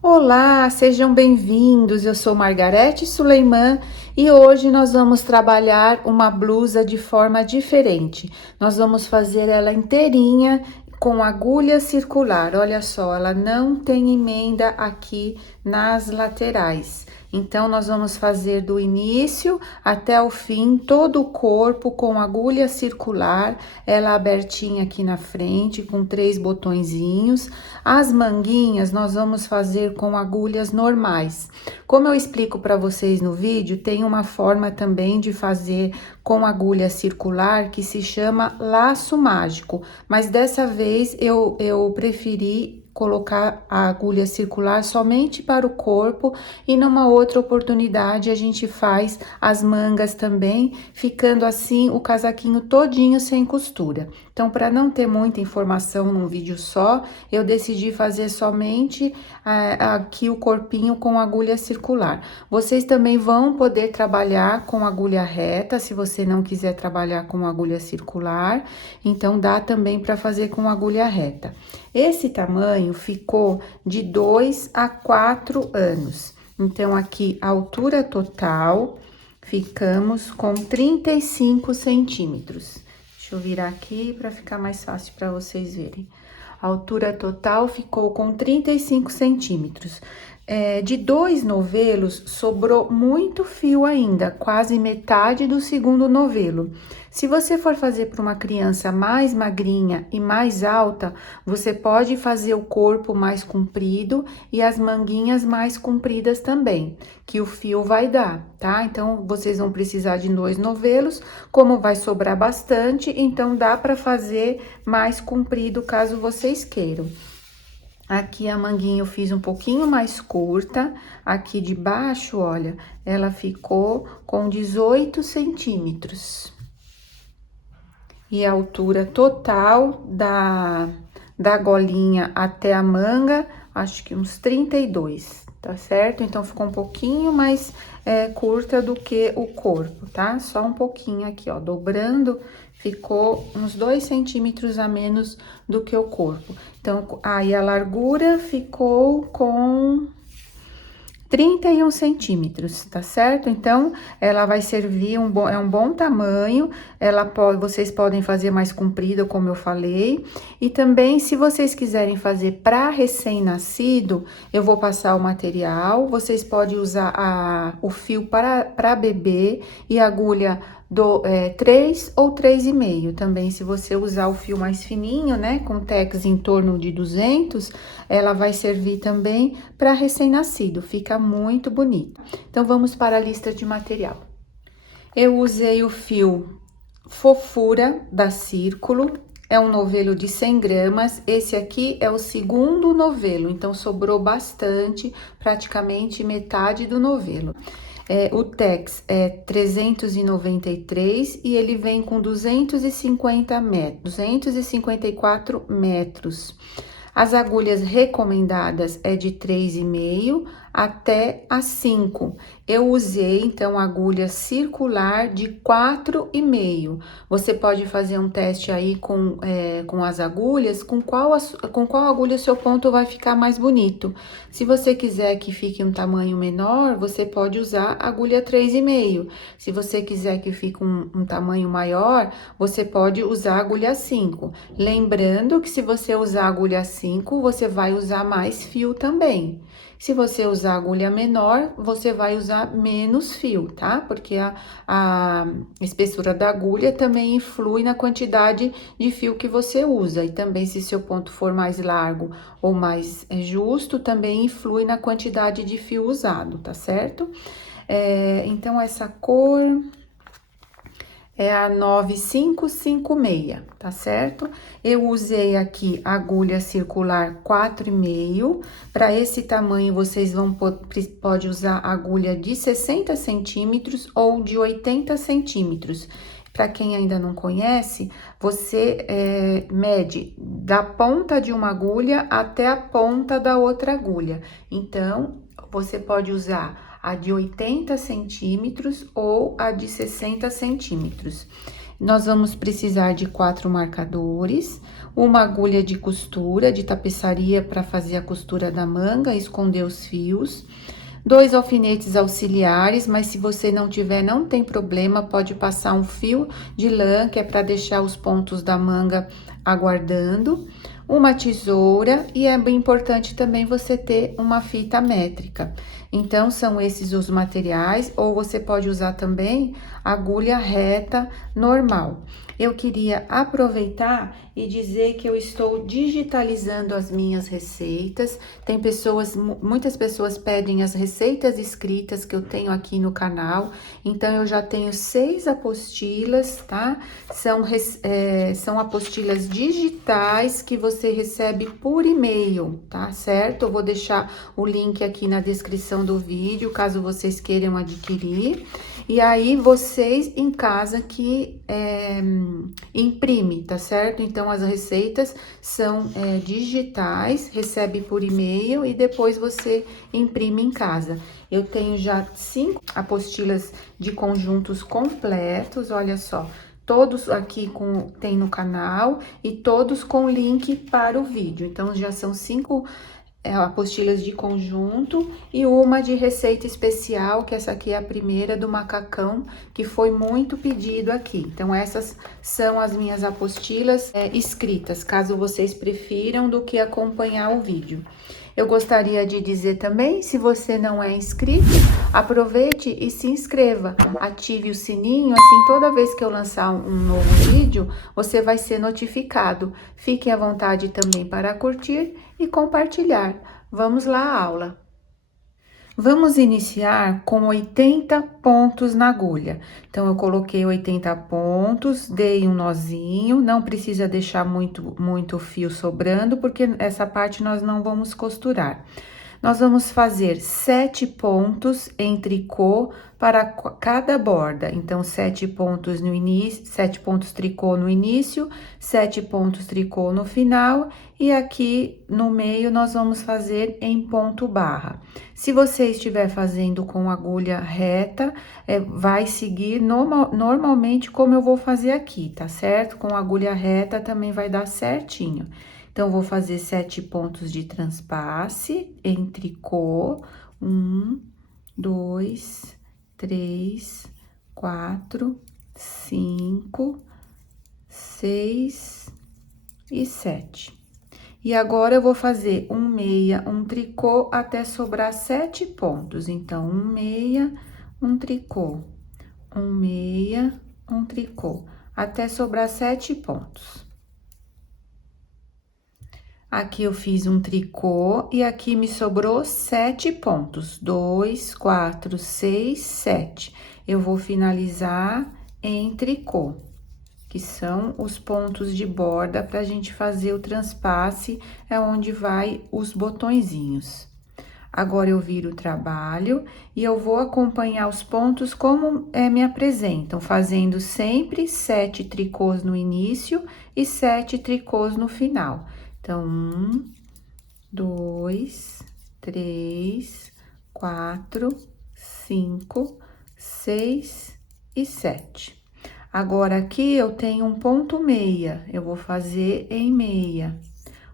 Olá, sejam bem-vindos. Eu sou Margarete Suleiman e hoje nós vamos trabalhar uma blusa de forma diferente. Nós vamos fazer ela inteirinha com agulha circular. Olha só, ela não tem emenda aqui nas laterais. Então, nós vamos fazer do início até o fim, todo o corpo com agulha circular, ela abertinha aqui na frente, com 3 botõezinhos. As manguinhas, nós vamos fazer com agulhas normais. Como eu explico para vocês no vídeo, tem uma forma também de fazer com agulha circular que se chama laço mágico, mas dessa vez eu preferi colocar a agulha circular somente para o corpo e numa outra oportunidade a gente faz as mangas também, ficando assim o casaquinho todinho sem costura. Então, para não ter muita informação num vídeo só, eu decidi fazer somente aqui o corpinho com agulha circular. Vocês também vão poder trabalhar com agulha reta, se você não quiser trabalhar com agulha circular, então dá também para fazer com agulha reta. Esse tamanho ficou de 2 a 4 anos. Então, aqui, a altura total, ficamos com 35 centímetros. Deixa eu virar aqui para ficar mais fácil para vocês verem. A altura total ficou com 35 centímetros. De 2 novelos, sobrou muito fio ainda, quase metade do segundo novelo. Se você for fazer para uma criança mais magrinha e mais alta, você pode fazer o corpo mais comprido e as manguinhas mais compridas também, que o fio vai dar, tá? Então, vocês vão precisar de 2 novelos, como vai sobrar bastante, então dá para fazer mais comprido caso vocês queiram. Aqui a manguinha eu fiz um pouquinho mais curta, aqui de baixo, olha, ela ficou com 18 centímetros. E a altura total da golinha até a manga, acho que uns 32, tá certo? Então, ficou um pouquinho mais curta do que o corpo, tá? Só um pouquinho aqui, ó, dobrando, ficou uns 2 centímetros a menos do que o corpo. Então, aí a largura ficou com 31 centímetros, tá certo? Então, ela vai servir é um bom tamanho, vocês podem fazer mais comprida, como eu falei, e também, se vocês quiserem fazer para recém-nascido, eu vou passar o material, vocês podem usar o fio para bebê e agulha 3 ou 3,5 também, se você usar o fio mais fininho, né, com tex em torno de 200, ela vai servir também para recém-nascido, fica muito bonito. Então, vamos para a lista de material. Eu usei o fio Fofura da Círculo, é um novelo de 100 gramas, esse aqui é o segundo novelo, então sobrou bastante, praticamente metade do novelo. O tex é 393 e ele vem com 254 metros. As agulhas recomendadas é de 3,5 até a 5. Eu usei, então, agulha circular de 4,5. Você pode fazer um teste aí com as agulhas, com qual agulha o seu ponto vai ficar mais bonito. Se você quiser que fique um tamanho menor, você pode usar agulha 3,5. Se você quiser que fique um tamanho maior, você pode usar agulha 5. Lembrando que se você usar agulha 5, você vai usar mais fio também. Se você usar agulha menor, você vai usar menos fio, tá? Porque a espessura da agulha também influi na quantidade de fio que você usa. E também, se seu ponto for mais largo ou mais justo, também influi na quantidade de fio usado, tá certo? Então, essa cor é a 9556, tá certo? Eu usei aqui agulha circular 4,5. Para esse tamanho, vocês pode usar agulha de 60 centímetros ou de 80 centímetros. Para quem ainda não conhece, você mede da ponta de uma agulha até a ponta da outra agulha. Então, você pode usar a de 80 centímetros ou a de 60 centímetros. Nós vamos precisar de 4 marcadores, uma agulha de costura, de tapeçaria para fazer a costura da manga, esconder os fios, 2 alfinetes auxiliares, mas se você não tiver, não tem problema, pode passar um fio de lã, que é para deixar os pontos da manga aguardando, uma tesoura e é bem importante também você ter uma fita métrica. Então, são esses os materiais, ou você pode usar também agulha reta normal. Eu queria aproveitar e dizer que eu estou digitalizando as minhas receitas. Tem pessoas, muitas pessoas pedem as receitas escritas que eu tenho aqui no canal. Então, eu já tenho 6 apostilas, tá? São apostilas digitais que você recebe por e-mail, tá certo? Eu vou deixar o link aqui na descrição do vídeo, caso vocês queiram adquirir. E aí, vocês em casa que imprime, tá certo? Então, as receitas são digitais, recebe por e-mail e depois você imprime em casa. Eu tenho já 5 apostilas de conjuntos completos, olha só. Todos aqui tem no canal e todos com link para o vídeo. Então, já são 5 apostilas de conjunto e uma de receita especial, que essa aqui é a primeira do macacão, que foi muito pedido aqui. Então, essas são as minhas apostilas escritas, caso vocês prefiram do que acompanhar o vídeo. Eu gostaria de dizer também, se você não é inscrito, aproveite e se inscreva, ative o sininho, assim toda vez que eu lançar um novo vídeo, você vai ser notificado. Fique à vontade também para curtir e compartilhar. Vamos lá à aula. Vamos iniciar com 80 pontos na agulha. Então, eu coloquei 80 pontos, dei um nozinho, não precisa deixar muito fio sobrando, porque essa parte nós não vamos costurar. Nós vamos fazer 7 pontos em tricô para cada borda. Então, 7 pontos no início, 7 pontos tricô no início, 7 pontos tricô no final, e aqui no meio nós vamos fazer em ponto barra. Se você estiver fazendo com agulha reta, vai seguir normalmente como eu vou fazer aqui, tá certo? Com agulha reta também vai dar certinho. Então, vou fazer 7 pontos de transpasse em tricô. 1, 2, 3, 4, 5, 6 e 7. E agora, eu vou fazer um meia, um tricô, até sobrar 7 pontos. Então, um meia, um tricô, um meia, um tricô, até sobrar 7 pontos. Aqui eu fiz um tricô e aqui me sobrou 7 pontos. 2, 4, 6, 7. Eu vou finalizar em tricô, que são os pontos de borda pra gente fazer o transpasse, é onde vai os botõezinhos. Agora, eu viro o trabalho e eu vou acompanhar os pontos como me apresentam, fazendo sempre 7 tricôs no início e 7 tricôs no final. Então, 1, 2, 3, 4, 5, 6 e 7. Agora, aqui eu tenho um ponto meia, eu vou fazer em meia.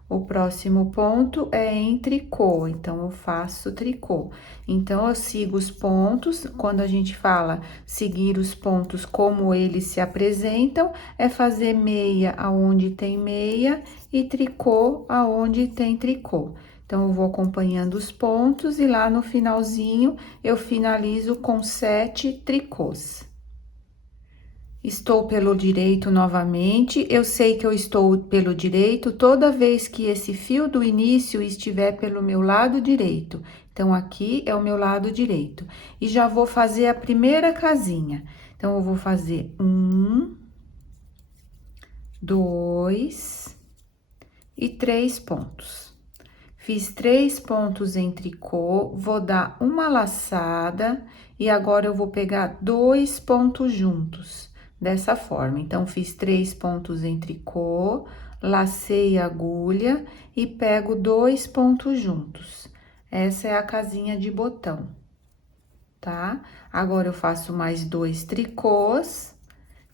O próximo ponto é em tricô, então, eu faço tricô. Então, eu sigo os pontos, quando a gente fala seguir os pontos como eles se apresentam, é fazer meia aonde tem meia e tricô aonde tem tricô. Então, eu vou acompanhando os pontos e lá no finalzinho, eu finalizo com 7 tricôs. Estou pelo direito novamente, eu sei que eu estou pelo direito toda vez que esse fio do início estiver pelo meu lado direito. Então, aqui é o meu lado direito. E já vou fazer a primeira casinha. Então, eu vou fazer 1, 2 e 3 pontos. Fiz 3 pontos em tricô, vou dar uma laçada e agora eu vou pegar 2 pontos juntos. Dessa forma, então, fiz 3 pontos em tricô, lacei a agulha e pego 2 pontos juntos. Essa é a casinha de botão, tá? Agora, eu faço mais 2 tricôs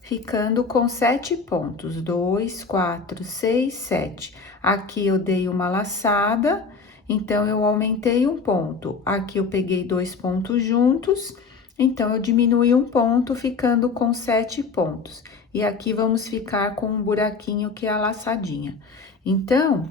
ficando com 7 pontos, 2, 4, 6, 7. Aqui eu dei uma laçada, então eu aumentei um ponto. Aqui eu peguei 2 pontos juntos, então eu diminui um ponto, ficando com 7 pontos. E aqui vamos ficar com um buraquinho que é a laçadinha. Então,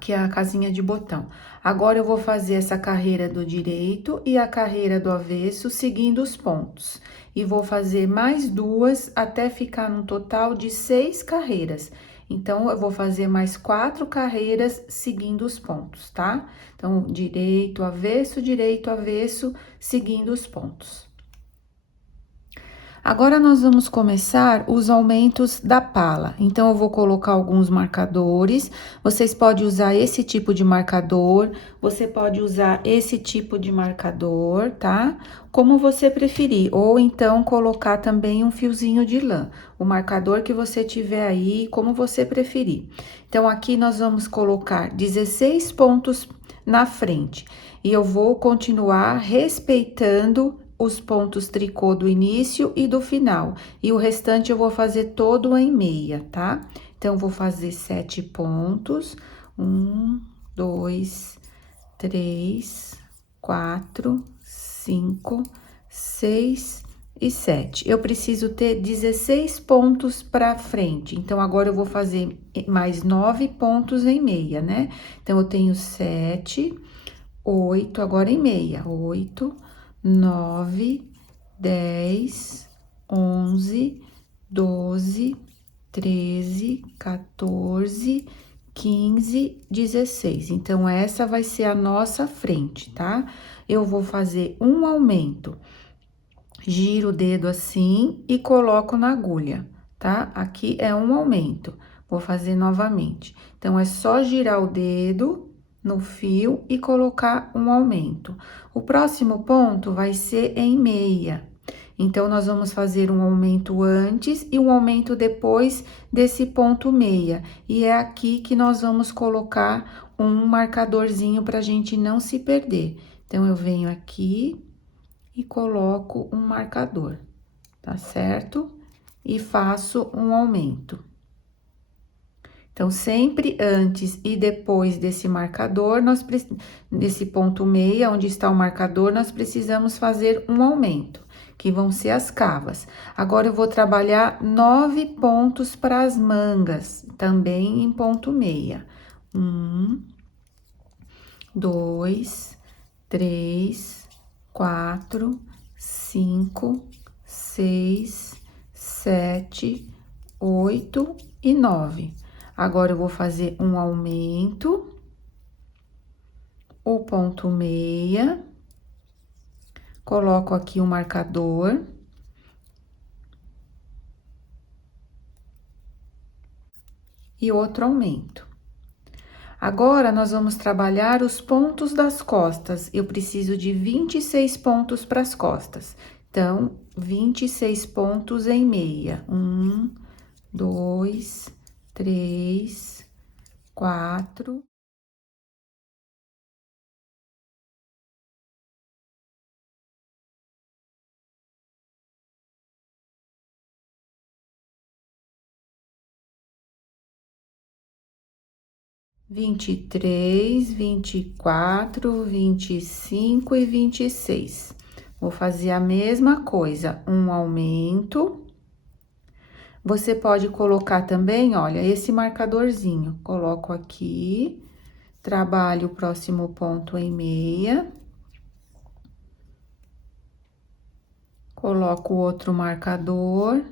que é a casinha de botão. Agora, eu vou fazer essa carreira do direito e a carreira do avesso, seguindo os pontos. E vou fazer mais duas, até ficar num total de 6 carreiras. Então, eu vou fazer mais 4 carreiras, seguindo os pontos, tá? Então, direito, avesso, seguindo os pontos. Agora, nós vamos começar os aumentos da pala. Então, eu vou colocar alguns marcadores. Vocês podem usar esse tipo de marcador, você pode usar esse tipo de marcador, tá? Como você preferir. Ou então, colocar também um fiozinho de lã. O marcador que você tiver aí, como você preferir. Então, aqui nós vamos colocar 16 pontos na frente. E eu vou continuar respeitando os pontos tricô do início e do final. E o restante eu vou fazer todo em meia, tá? Então, vou fazer 7 pontos. 1, 2, 3, 4, 5, 6 e 7. Eu preciso ter 16 pontos pra frente. Então, agora eu vou fazer mais 9 pontos em meia, né? Então, eu tenho 7, 8, agora em meia. 8, 9, 10, 11, 12, 13, 14, 15, 16. Então, essa vai ser a nossa frente, tá? Eu vou fazer um aumento. Giro o dedo assim e coloco na agulha, tá? Aqui é um aumento. Vou fazer novamente. Então, é só girar o dedo no fio e colocar um aumento. O próximo ponto vai ser em meia. Então, nós vamos fazer um aumento antes e um aumento depois desse ponto meia. E é aqui que nós vamos colocar um marcadorzinho pra gente não se perder. Então, eu venho aqui e coloco um marcador, tá certo? E faço um aumento. Então, sempre antes e depois desse marcador, desse ponto meia, onde está o marcador, nós precisamos fazer um aumento, que vão ser as cavas. Agora, eu vou trabalhar 9 pontos para as mangas, também em ponto meia. 1, 2, 3, 4, 5, 6, 7, 8 e 9. Agora, eu vou fazer um aumento, o ponto meia, coloco aqui o marcador. E outro aumento. Agora, nós vamos trabalhar os pontos das costas. Eu preciso de 26 pontos para as costas. Então, 26 pontos em meia. 1, 2, 3, 4. Vinte e três, 24, 25 e 26. Vou fazer a mesma coisa, um aumento. Você pode colocar também, olha, esse marcadorzinho. Coloco aqui, trabalho o próximo ponto em meia. Coloco outro marcador.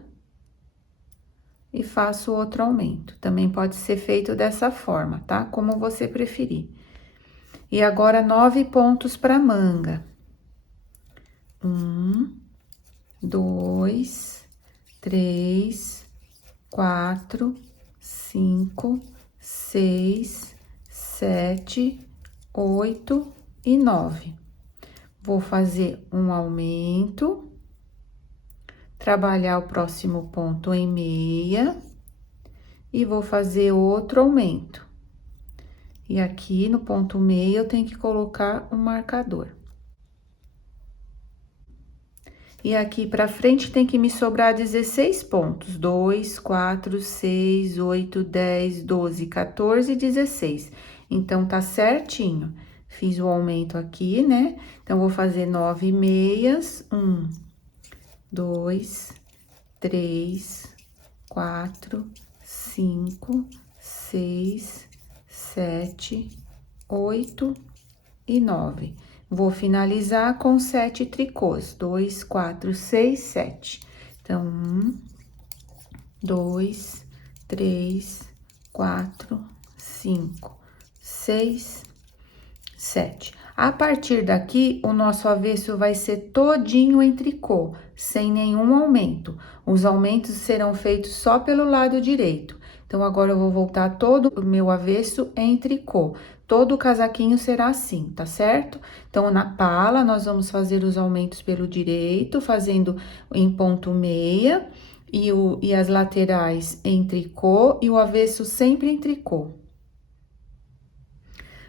E faço outro aumento. Também pode ser feito dessa forma, tá? Como você preferir. E agora, 9 pontos para manga. 1, 2, 3, 4, 5, 6, 7, 8 e 9. Vou fazer um aumento, trabalhar o próximo ponto em meia e vou fazer outro aumento. E aqui no ponto meia eu tenho que colocar um marcador. E aqui pra frente tem que me sobrar 16 pontos. 2, 4, 6, 8, 10, 12, 14, 16. Então, tá certinho. Fiz o aumento aqui, né? Então, vou fazer 9 meias. 1, 2, 3, 4, 5, 6, 7, 8 e 9. Vou finalizar com 7 tricôs. 2, 4, 6, 7. Então, 1, 2, 3, 4, 5, 6, 7. A partir daqui, o nosso avesso vai ser todinho em tricô, sem nenhum aumento. Os aumentos serão feitos só pelo lado direito. Então, agora eu vou voltar todo o meu avesso em tricô. Todo o casaquinho será assim, tá certo? Então, na pala, nós vamos fazer os aumentos pelo direito, fazendo em ponto meia, e as laterais em tricô, e o avesso sempre em tricô.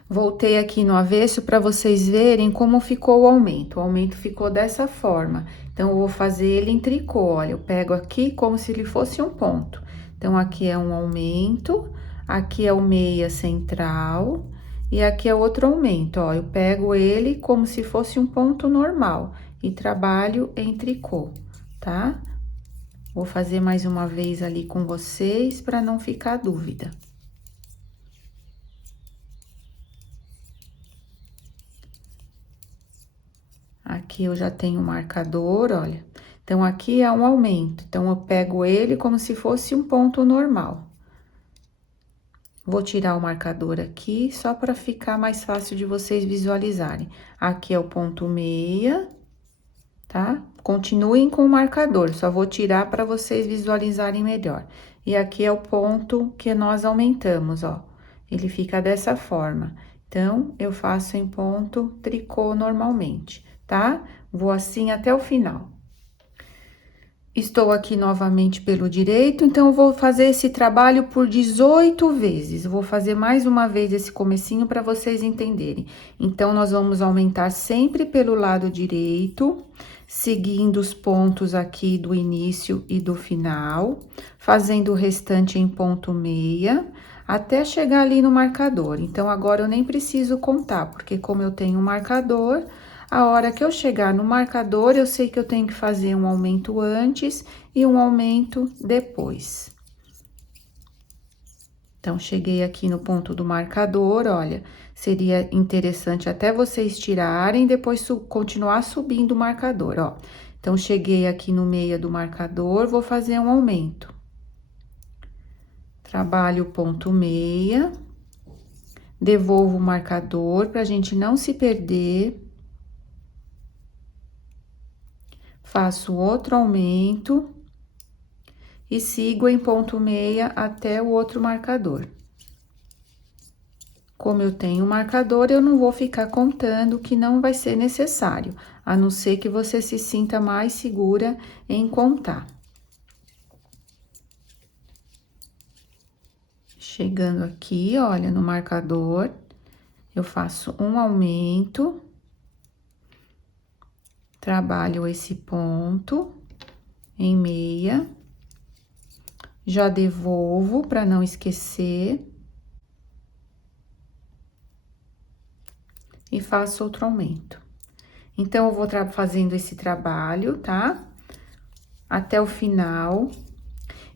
Voltei aqui no avesso para vocês verem como ficou o aumento. O aumento ficou dessa forma. Então, eu vou fazer ele em tricô, olha, eu pego aqui como se ele fosse um ponto. Então, aqui é um aumento, aqui é o meia central, e aqui é outro aumento, ó. Eu pego ele como se fosse um ponto normal e trabalho em tricô, tá? Vou fazer mais uma vez ali com vocês para não ficar dúvida. Aqui eu já tenho o marcador, olha. Então, aqui é um aumento. Então, eu pego ele como se fosse um ponto normal. Vou tirar o marcador aqui, só para ficar mais fácil de vocês visualizarem. Aqui é o ponto meia, tá? Continuem com o marcador, só vou tirar para vocês visualizarem melhor. E aqui é o ponto que nós aumentamos, ó. Ele fica dessa forma. Então, eu faço em ponto tricô normalmente, tá? Vou assim até o final. Estou aqui novamente pelo direito, então eu vou fazer esse trabalho por 18 vezes. Vou fazer mais uma vez esse comecinho para vocês entenderem. Então, nós vamos aumentar sempre pelo lado direito, seguindo os pontos aqui do início e do final, fazendo o restante em ponto meia, até chegar ali no marcador. Então, agora eu nem preciso contar, porque como eu tenho um marcador, a hora que eu chegar no marcador, eu sei que eu tenho que fazer um aumento antes e um aumento depois. Então, cheguei aqui no ponto do marcador, olha, seria interessante até vocês tirarem, depois continuar subindo o marcador, ó. Então, cheguei aqui no meio do marcador, vou fazer um aumento. Trabalho o ponto meia, devolvo o marcador pra gente não se perder. Faço outro aumento e sigo em ponto meia até o outro marcador. Como eu tenho marcador, eu não vou ficar contando, que não vai ser necessário, a não ser que você se sinta mais segura em contar. Chegando aqui, olha, no marcador, eu faço um aumento, trabalho esse ponto em meia, já devolvo para não esquecer. E faço outro aumento. Então, eu vou fazendo esse trabalho, tá? Até o final.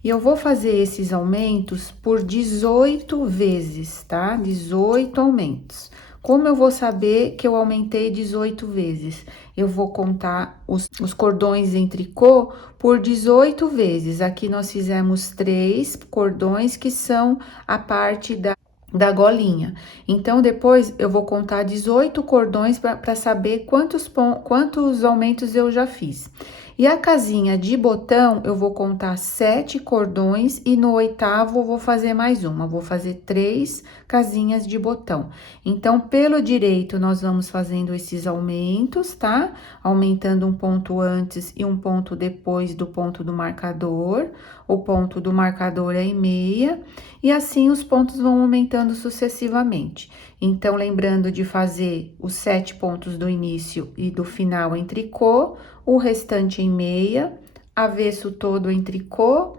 E eu vou fazer esses aumentos por 18 vezes, tá? 18 aumentos. Como eu vou saber que eu aumentei 18 vezes? Eu vou contar os cordões em tricô por 18 vezes. Aqui nós fizemos 3 cordões, que são a parte da golinha. Então, depois eu vou contar 18 cordões para saber quantos aumentos eu já fiz. E a casinha de botão, eu vou contar 7 cordões e no 8º eu vou fazer mais uma. Vou fazer 3 casinhas de botão. Então, pelo direito, nós vamos fazendo esses aumentos, tá? Aumentando um ponto antes e um ponto depois do ponto do marcador. O ponto do marcador é em meia. E assim, os pontos vão aumentando sucessivamente. Então, lembrando de fazer os 7 pontos do início e do final em tricô, o restante em meia, avesso todo em tricô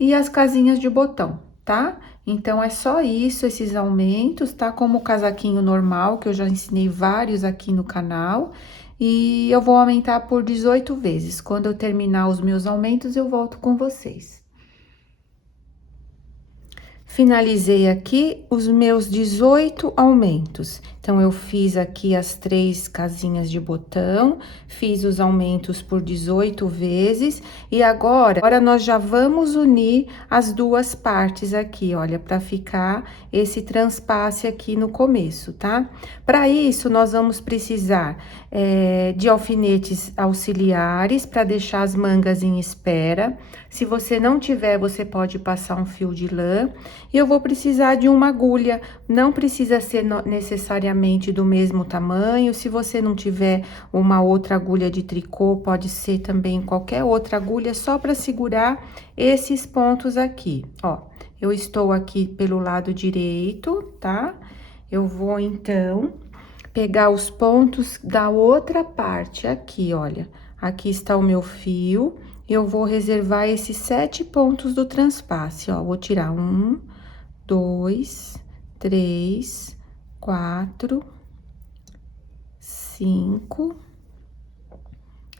e as casinhas de botão, tá? Então, é só isso, esses aumentos, tá? Como o casaquinho normal, que eu já ensinei vários aqui no canal. E eu vou aumentar por 18 vezes. Quando eu terminar os meus aumentos, eu volto com vocês. Finalizei aqui os meus 18 aumentos. Então, eu fiz aqui as 3 casinhas de botão, fiz os aumentos por 18 vezes, e agora nós já vamos unir as duas partes aqui, olha, para ficar esse transpasse aqui no começo, tá? Para isso, nós vamos precisar de alfinetes auxiliares para deixar as mangas em espera. Se você não tiver, você pode passar um fio de lã. E eu vou precisar de uma agulha, não precisa ser necessariamente do mesmo tamanho. Se você não tiver uma outra agulha de tricô, pode ser também qualquer outra agulha, só para segurar esses pontos aqui, ó. Eu estou aqui pelo lado direito, tá? Eu vou, então, pegar os pontos da outra parte aqui, olha. Aqui está o meu fio, eu vou reservar esses 7 pontos do transpasse, ó. Vou tirar 1, 2, 3, 4, 5,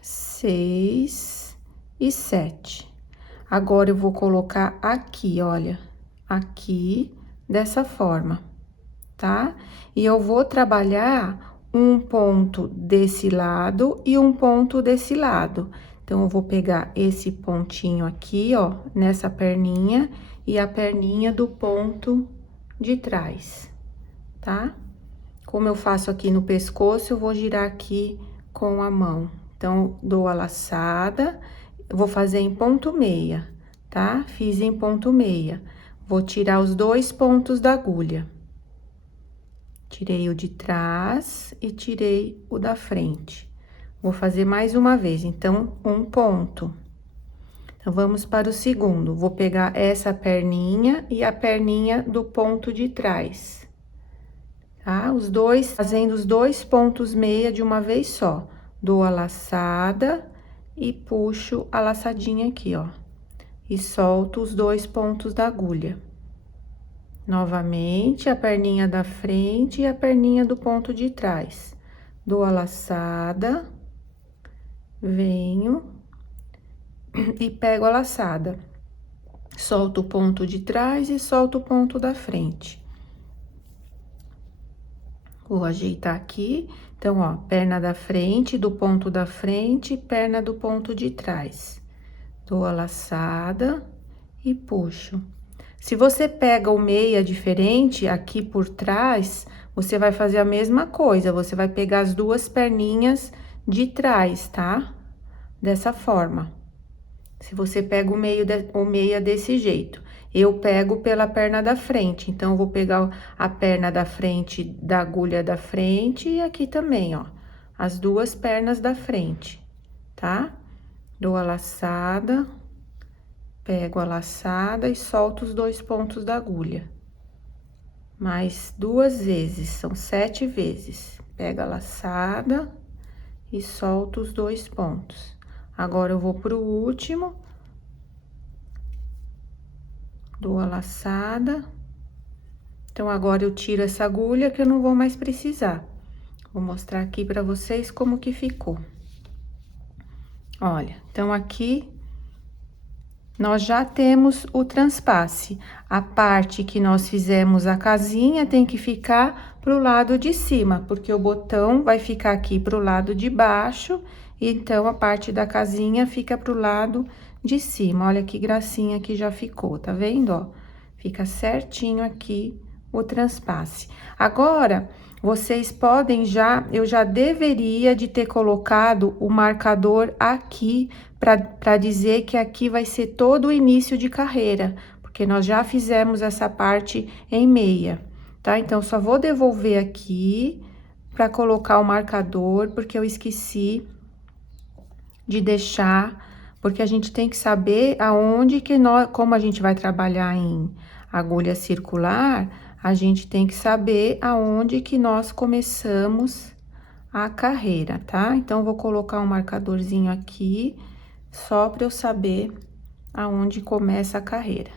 6 e 7. Agora, eu vou colocar aqui, olha, aqui, dessa forma, tá? E eu vou trabalhar um ponto desse lado e um ponto desse lado. Então, eu vou pegar esse pontinho aqui, ó, nessa perninha e a perninha do ponto de trás, tá? Como eu faço aqui no pescoço, eu vou girar aqui com a mão. Então, dou a laçada, eu vou fazer em ponto meia, tá? Fiz em ponto meia. Vou tirar os 2 pontos da agulha. Tirei o de trás e tirei o da frente. Vou fazer mais uma vez, então, um ponto. Então, vamos para o segundo. Vou pegar essa perninha e a perninha do ponto de trás, tá? Os dois, fazendo os 2 pontos meia de uma vez só. Dou a laçada e puxo a laçadinha aqui, ó. E solto os 2 pontos da agulha. Novamente, a perninha da frente e a perninha do ponto de trás. Dou a laçada, venho e pego a laçada. Solto o ponto de trás e solto o ponto da frente. Vou ajeitar aqui. Então, ó, perna da frente, do ponto da frente, perna do ponto de trás. Dou a laçada e puxo. Se você pega o meia diferente aqui por trás, você vai fazer a mesma coisa. Você vai pegar as 2 perninhas de trás, tá? Dessa forma. Se você pega o meia desse jeito. Eu pego pela perna da frente. Então, eu vou pegar a perna da frente da agulha da frente e aqui também, ó. As 2 pernas da frente, tá? Dou a laçada. Pego a laçada e solto os 2 pontos da agulha. Mais 2 vezes, são 7 vezes. Pego a laçada e solto os 2 pontos. Agora, eu vou pro último. Dou a laçada. Então, agora eu tiro essa agulha que eu não vou mais precisar. Vou mostrar aqui pra vocês como que ficou. Olha, então aqui nós já temos o transpasse. A parte que nós fizemos a casinha tem que ficar pro lado de cima, porque o botão vai ficar aqui pro lado de baixo, então a parte da casinha fica pro lado de cima. Olha que gracinha que já ficou, tá vendo, ó? Fica certinho aqui o transpasse. Agora, vocês podem eu já deveria de ter colocado o marcador aqui, para dizer que aqui vai ser todo o início de carreira, porque nós já fizemos essa parte em meia, tá? Então, só vou devolver aqui para colocar o marcador, porque eu esqueci de deixar, porque a gente tem que saber aonde que como a gente vai trabalhar em agulha circular, a gente tem que saber aonde que nós começamos a carreira, tá? Então, vou colocar um marcadorzinho aqui, só para eu saber aonde começa a carreira.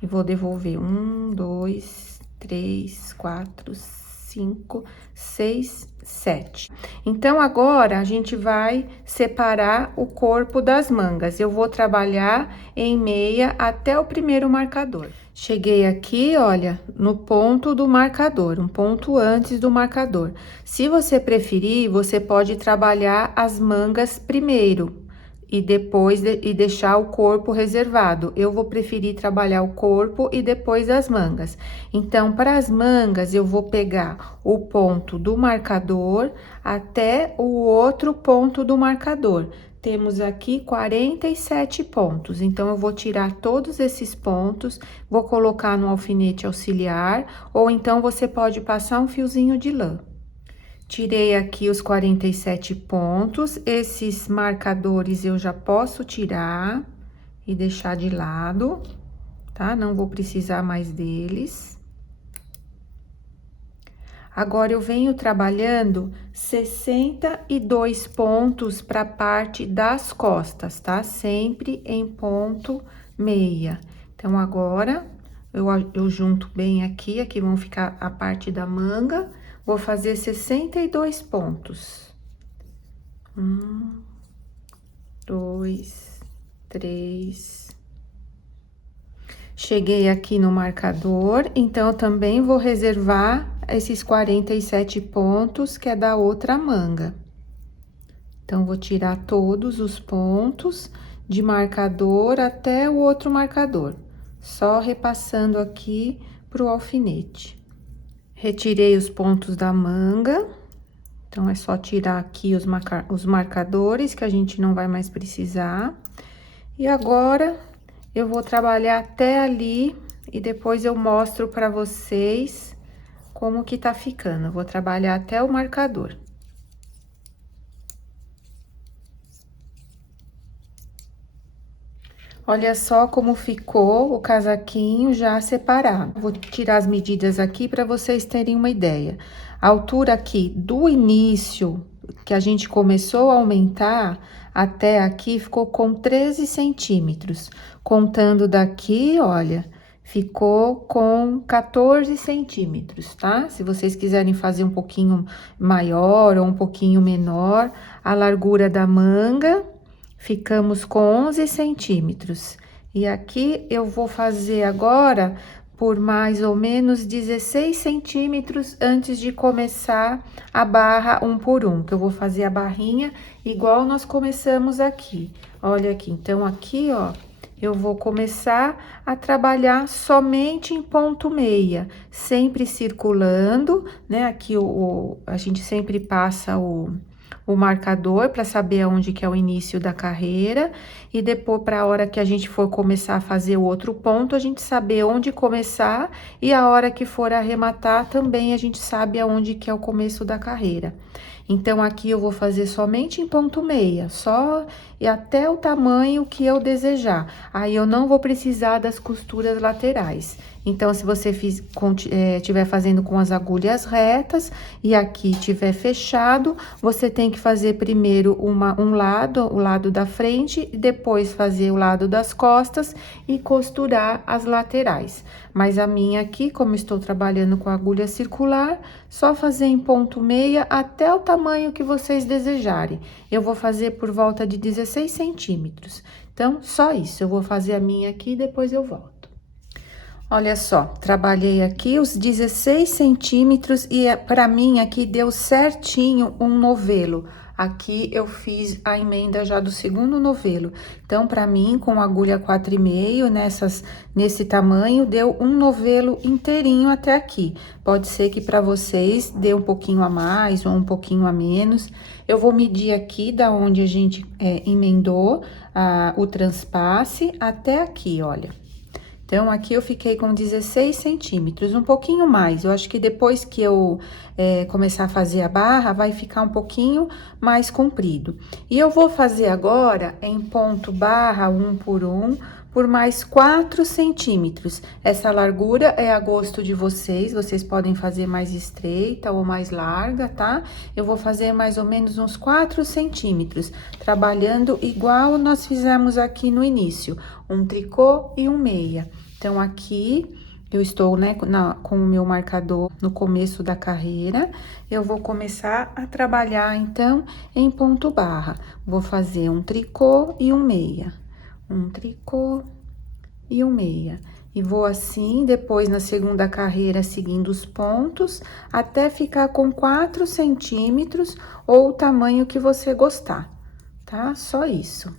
E vou devolver 1, 2, 3, 4, 5, 6, 7. Então, agora, a gente vai separar o corpo das mangas. Eu vou trabalhar em meia até o primeiro marcador. Cheguei aqui, olha, no ponto do marcador, um ponto antes do marcador. Se você preferir, você pode trabalhar as mangas primeiro e depois deixar o corpo reservado. Eu vou preferir trabalhar o corpo e depois as mangas. Então, para as mangas, eu vou pegar o ponto do marcador até o outro ponto do marcador. Temos aqui 47 pontos, então eu vou tirar todos esses pontos, vou colocar no alfinete auxiliar, ou então você pode passar um fiozinho de lã. Tirei aqui os 47 pontos, esses marcadores eu já posso tirar e deixar de lado, tá? Não vou precisar mais deles. Agora, eu venho trabalhando 62 pontos para a parte das costas, tá? Sempre em ponto meia. Então, agora, eu junto bem aqui, aqui vão ficar a parte da manga. Vou fazer 62 pontos. 1, 2, 3. Cheguei aqui no marcador, então, eu também vou reservar esses 47 pontos, que é da outra manga. Então, vou tirar todos os pontos de marcador até o outro marcador, só repassando aqui pro alfinete. Retirei os pontos da manga, então, é só tirar aqui os marcadores, que a gente não vai mais precisar. E agora, eu vou trabalhar até ali, e depois eu mostro pra vocês como que tá ficando. Eu vou trabalhar até o marcador. Olha só como ficou o casaquinho já separado. Vou tirar as medidas aqui para vocês terem uma ideia. A altura aqui do início, que a gente começou a aumentar, até aqui ficou com 13 centímetros. Contando daqui, olha, ficou com 14 centímetros, tá? Se vocês quiserem fazer um pouquinho maior ou um pouquinho menor, a largura da manga, ficamos com 11 centímetros. E aqui eu vou fazer agora por mais ou menos 16 centímetros antes de começar a barra 1 por 1, que eu vou fazer a barrinha igual nós começamos aqui. Olha aqui, então aqui, ó, eu vou começar a trabalhar somente em ponto meia, sempre circulando, né? Aqui a gente sempre passa o marcador para saber aonde que é o início da carreira, e depois, para a hora que a gente for começar a fazer o outro ponto, a gente saber onde começar, e a hora que for arrematar, também a gente sabe aonde que é o começo da carreira. Então, aqui eu vou fazer somente em ponto meia, só e até o tamanho que eu desejar. Aí, eu não vou precisar das costuras laterais. Então, se você estiver fazendo com as agulhas retas e aqui tiver fechado, você tem que fazer primeiro um lado, o lado da frente, e depois fazer o lado das costas e costurar as laterais. Mas a minha aqui, como estou trabalhando com agulha circular, só fazer em ponto meia até o tamanho que vocês desejarem. Eu vou fazer por volta de 16 centímetros. Então, só isso. Eu vou fazer a minha aqui e depois eu volto. Olha só, trabalhei aqui os 16 centímetros e para mim aqui deu certinho um novelo. Aqui eu fiz a emenda já do segundo novelo. Então, para mim, com agulha 4,5, nesse tamanho, deu um novelo inteirinho até aqui. Pode ser que para vocês dê um pouquinho a mais ou um pouquinho a menos. Eu vou medir aqui da onde a gente emendou o transpasse até aqui, olha. Então, aqui eu fiquei com 16 centímetros, um pouquinho mais. Eu acho que depois que eu começar a fazer a barra, vai ficar um pouquinho mais comprido. E eu vou fazer agora em ponto barra 1 por 1, por mais 4 centímetros. Essa largura é a gosto de vocês, vocês podem fazer mais estreita ou mais larga, tá? Eu vou fazer mais ou menos uns 4 centímetros, trabalhando igual nós fizemos aqui no início, um tricô e um meia. Então, aqui eu estou, né, com o meu marcador no começo da carreira, eu vou começar a trabalhar, então, em ponto barra. Vou fazer um tricô e um meia, um tricô e um meia. E vou assim, depois na segunda carreira, seguindo os pontos, até ficar com 4 centímetros ou o tamanho que você gostar, tá? Só isso.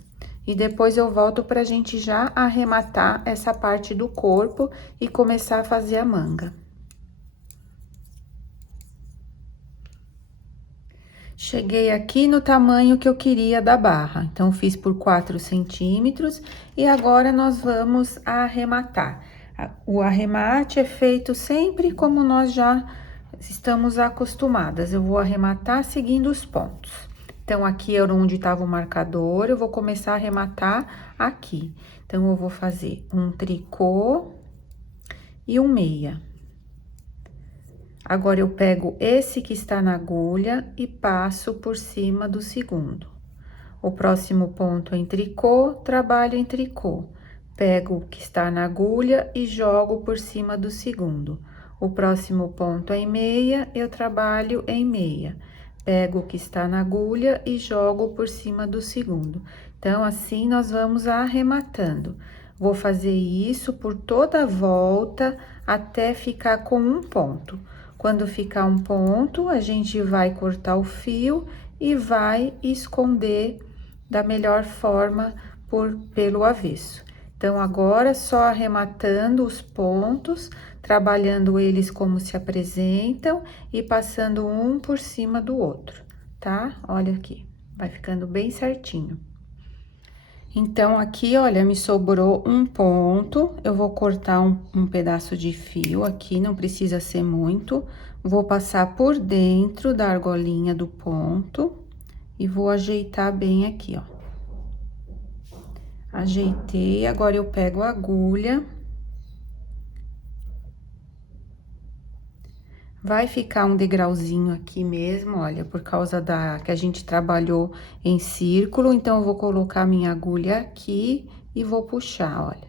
E depois eu volto pra gente já arrematar essa parte do corpo e começar a fazer a manga. Cheguei aqui no tamanho que eu queria da barra, então fiz por 4 centímetros e agora nós vamos arrematar. O arremate é feito sempre como nós já estamos acostumadas. Eu vou arrematar seguindo os pontos. Então, aqui era onde estava o marcador, eu vou começar a arrematar aqui. Então, eu vou fazer um tricô e um meia. Agora, eu pego esse que está na agulha e passo por cima do segundo. O próximo ponto é em tricô, trabalho em tricô. Pego o que está na agulha e jogo por cima do segundo. O próximo ponto é em meia, eu trabalho em meia. Pego o que está na agulha e jogo por cima do segundo. Então, assim, nós vamos arrematando. Vou fazer isso por toda a volta até ficar com um ponto. Quando ficar um ponto, a gente vai cortar o fio e vai esconder da melhor forma pelo avesso. Então, agora, só arrematando os pontos, trabalhando eles como se apresentam e passando um por cima do outro, tá? Olha aqui, vai ficando bem certinho. Então, aqui, olha, me sobrou um ponto, eu vou cortar um pedaço de fio aqui, não precisa ser muito. Vou passar por dentro da argolinha do ponto e vou ajeitar bem aqui, ó. Ajeitei, agora eu pego a agulha. Vai ficar um degrauzinho aqui mesmo, olha, por causa que a gente trabalhou em círculo, então eu vou colocar minha agulha aqui e vou puxar, olha.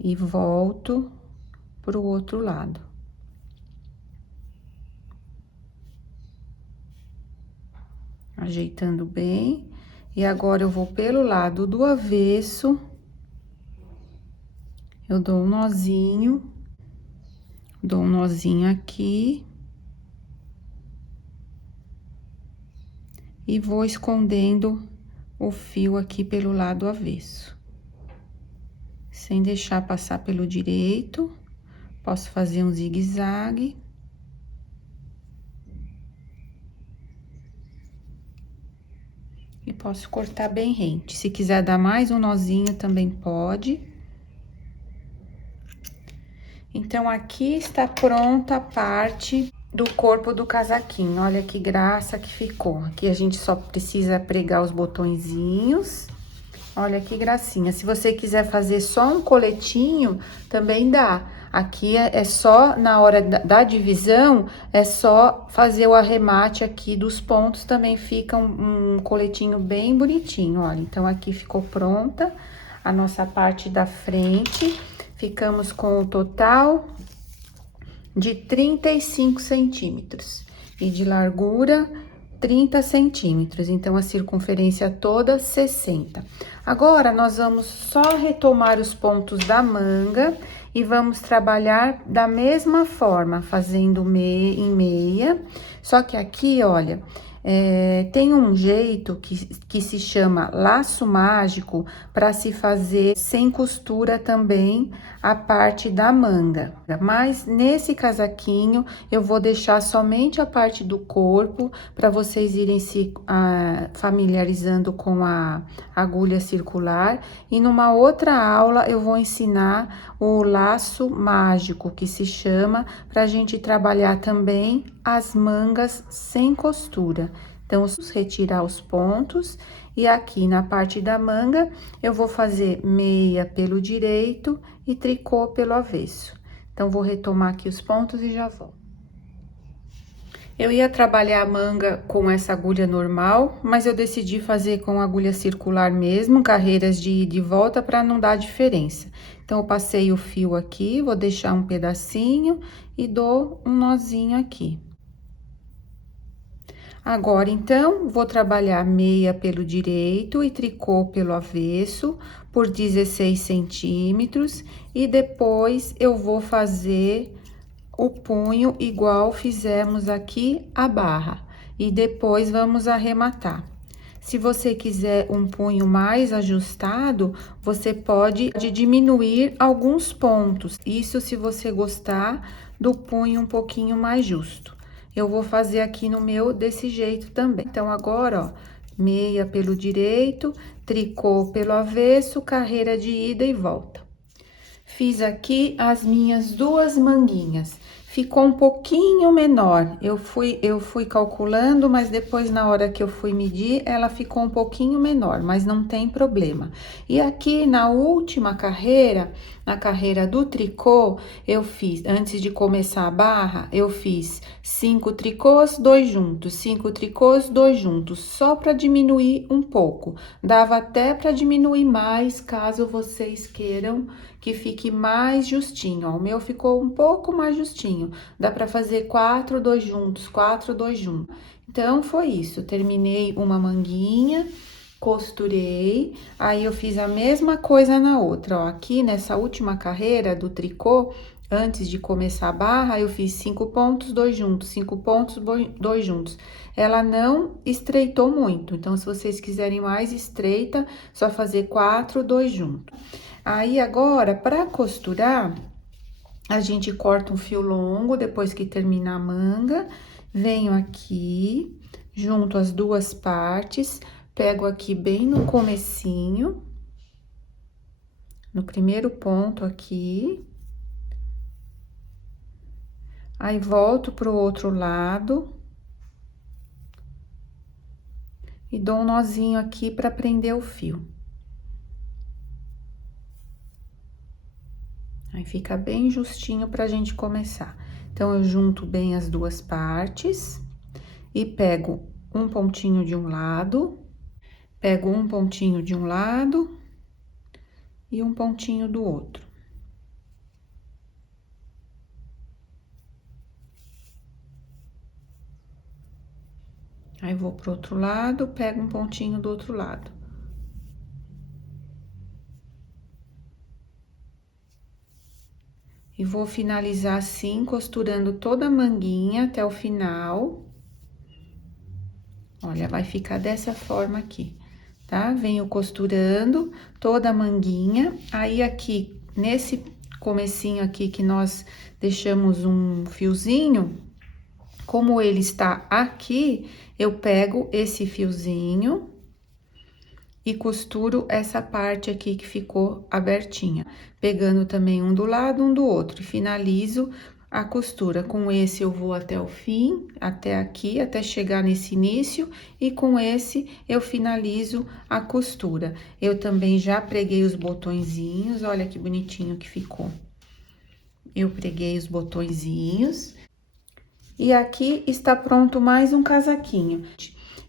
E volto pro outro lado. Ajeitando bem. E agora eu vou pelo lado do avesso. Eu dou um nozinho. Dou um nozinho aqui. E vou escondendo o fio aqui pelo lado avesso. Sem deixar passar pelo direito. Posso fazer um zigue-zague. E posso cortar bem rente. Se quiser dar mais um nozinho, também pode. Então, aqui está pronta a parte do corpo do casaquinho. Olha que graça que ficou. Aqui a gente só precisa pregar os botõezinhos. Olha que gracinha. Se você quiser fazer só um coletinho, também dá. Aqui é só, na hora da divisão, é só fazer o arremate aqui dos pontos, também fica um coletinho bem bonitinho, olha. Então, aqui ficou pronta a nossa parte da frente. Ficamos com o total de 35 centímetros e de largura 30 centímetros, então a circunferência toda 60. Agora, nós vamos só retomar os pontos da manga e vamos trabalhar da mesma forma, fazendo em meia, só que aqui, olha, tem um jeito que se chama laço mágico para se fazer sem costura também a parte da manga. Mas nesse casaquinho eu vou deixar somente a parte do corpo para vocês irem se familiarizando com a agulha circular. E numa outra aula eu vou ensinar o laço mágico, que se chama, para a gente trabalhar também as mangas sem costura. Então, vamos retirar os pontos e aqui na parte da manga, eu vou fazer meia pelo direito e tricô pelo avesso. Então, vou retomar aqui os pontos e já volto. Eu ia trabalhar a manga com essa agulha normal, mas eu decidi fazer com agulha circular mesmo, carreiras de ida e volta, para não dar diferença. Então, eu passei o fio aqui, vou deixar um pedacinho e dou um nozinho aqui. Agora, então, vou trabalhar meia pelo direito e tricô pelo avesso por 16 centímetros, e depois eu vou fazer o punho igual fizemos aqui a barra, e depois vamos arrematar. Se você quiser um punho mais ajustado, você pode diminuir alguns pontos, isso se você gostar do punho um pouquinho mais justo. Eu vou fazer aqui no meu desse jeito também. Então, agora, ó, meia pelo direito, tricô pelo avesso, carreira de ida e volta. Fiz aqui as minhas duas manguinhas. Ficou um pouquinho menor, eu fui calculando, mas depois na hora que eu fui medir, ela ficou um pouquinho menor, mas não tem problema. E aqui na última carreira, na carreira do tricô, eu fiz, antes de começar a barra, eu fiz 5 tricôs, 2 juntos, 5 tricôs, 2 juntos, só para diminuir um pouco. Dava até para diminuir mais, caso vocês queiram que fique mais justinho, ó. O meu ficou um pouco mais justinho. Dá para fazer 4, 2 juntos, 4, 2 juntos. Então, foi isso. Terminei uma manguinha, costurei, aí eu fiz a mesma coisa na outra, ó. Aqui nessa última carreira do tricô, antes de começar a barra, eu fiz 5 pontos, 2 juntos, 5 pontos, 2 juntos. Ela não estreitou muito, então, se vocês quiserem mais estreita, só fazer 4, 2 juntos. Aí, agora, para costurar, a gente corta um fio longo, depois que terminar a manga, venho aqui, junto as duas partes, pego aqui bem no comecinho, no primeiro ponto aqui, aí volto pro outro lado e dou um nozinho aqui para prender o fio. Aí, fica bem justinho pra gente começar. Então, eu junto bem as duas partes e pego um pontinho de um lado, pego um pontinho de um lado e um pontinho do outro. Aí, vou pro outro lado, pego um pontinho do outro lado. E vou finalizar assim, costurando toda a manguinha até o final. Olha, vai ficar dessa forma aqui, tá? Venho costurando toda a manguinha. Aí, aqui, nesse comecinho aqui que nós deixamos um fiozinho, como ele está aqui, eu pego esse fiozinho e costuro essa parte aqui que ficou abertinha, pegando também um do lado, um do outro, e finalizo a costura. Com esse eu vou até o fim, até aqui, até chegar nesse início, e com esse eu finalizo a costura. Eu também já preguei os botõezinhos, olha que bonitinho que ficou. Eu preguei os botõezinhos, e aqui está pronto mais um casaquinho.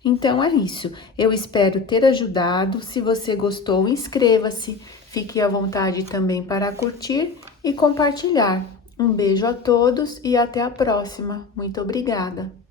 Então, é isso. Eu espero ter ajudado. Se você gostou, inscreva-se. Fique à vontade também para curtir e compartilhar. Um beijo a todos e até a próxima. Muito obrigada!